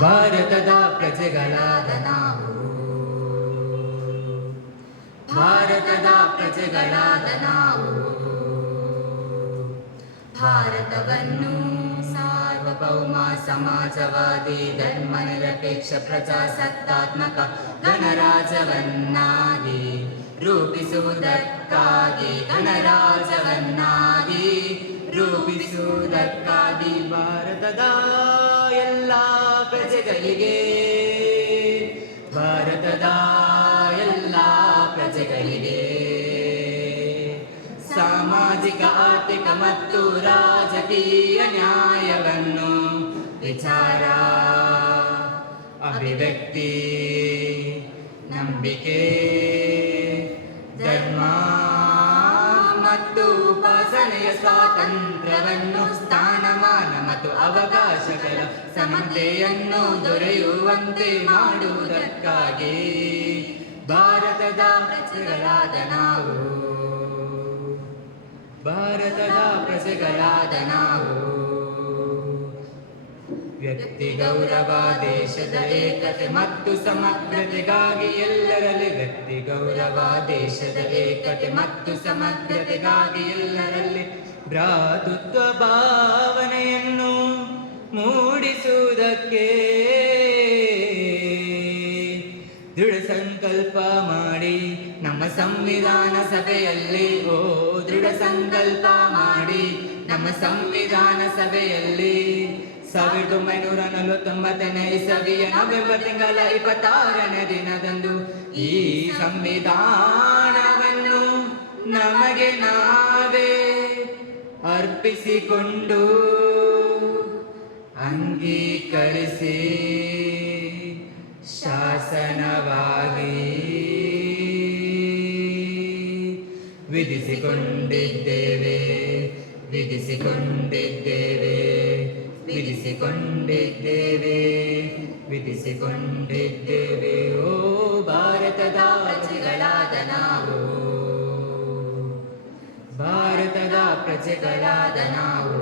ಭಾರತದ ಪ್ರಜೆಗಳಾದ ನಾವು, ಭಾರತದ ಪ್ರಜೆಗಳಾದ ನಾವು ಭಾರತವನ್ನು ಸಾರ್ವಭೌಮ ಸಮಾಜವಾದಿ ಧರ್ಮನಿರಪೇಕ್ಷ ಪ್ರಜಾಸತ್ತಾತ್ಮಕ ಗಣರಾಜ್ಯವನ್ನಾಗಿ ರೂಪಿಸುವುದಕ್ಕಾಗಿ ಗಣರಾಜ್ಯವನ್ನಾಗಿ ರೂಪಿಸುವುದಕ್ಕಾಗಿ ಭಾರತದ ಎಲ್ಲ ಪ್ರಜೆಗಳಿಗೆ, ಭಾರತದ ಎಲ್ಲ ಪ್ರಜೆಗಳಿಗೆ ಸಾಮಾಜಿಕ ಆರ್ಥಿಕ ಮತ್ತು ರಾಜಕೀಯ ನ್ಯಾಯವನ್ನು ವಿಚಾರ, ಅಭಿವ್ಯಕ್ತಿ, ನಂಬಿಕೆ, ಧರ್ಮ ಮತ್ತು ಉಪಾಸನೆಯ ಸ್ವಾತಂತ್ರ್ಯವನ್ನು, ಸ್ಥಾನಮಾನ ಮತ್ತು ಅವಕಾಶಗಳ ಸಮತೆಯನ್ನು ದೊರೆಯುವಂತೆ ಮಾಡುವುದಕ್ಕಾಗಿ ಭಾರತದ ಪ್ರಜೆಗಳಾದ ನಾವು, ಭಾರತದ ಪ್ರಜೆಗಳಾದ ನಾವು ವ್ಯಕ್ತಿ ಗೌರವ, ದೇಶದ ಏಕತೆ ಮತ್ತು ಸಮಗ್ರತೆಗಾಗಿ ಎಲ್ಲರಲ್ಲಿ ವ್ಯಕ್ತಿ ಗೌರವ, ದೇಶದ ಏಕತೆ ಮತ್ತು ಸಮಗ್ರತೆಗಾಗಿ ಎಲ್ಲರಲ್ಲಿ ಭ್ರಾತೃತ್ವ ಭಾವನೆಯನ್ನು ಮೂಡಿಸುವುದಕ್ಕೆ ದೃಢ ಸಂಕಲ್ಪ ಮಾಡಿ ನಮ್ಮ ಸಂವಿಧಾನ ಸಭೆಯಲ್ಲಿ, ದೃಢ ಸಂಕಲ್ಪ ಮಾಡಿ ನಮ್ಮ ಸಂವಿಧಾನ ಸಭೆಯಲ್ಲಿ 1949ನೇ ಇಸವಿಯ ನವೆಂಬರ್ ತಿಂಗಳ 26ನೇ ದಿನದಂದು ಈ ಸಂವಿಧಾನವನ್ನು ನಮಗೆ ನಾವೇ ಅರ್ಪಿಸಿಕೊಂಡು ಅಂಗೀಕರಿಸಿ ಶಾಸನವಾಗಿ ವಿಧಿಸಿಕೊಂಡಿದ್ದೇವೆ, ವಿಧಿಸಿಕೊಂಡಿದ್ದೇವೆ, ವಿಧಿಸಿಕೊಂಡಿದ್ದೇವೆ, ವಿಧಿಸಿಕೊಂಡಿದ್ದೇವೆ. ಓ ಭಾರತದ ಪ್ರಜೆಗಳಾದ ನಾವು, ಭಾರತದ ಪ್ರಜೆಗಳಾದ ನಾವು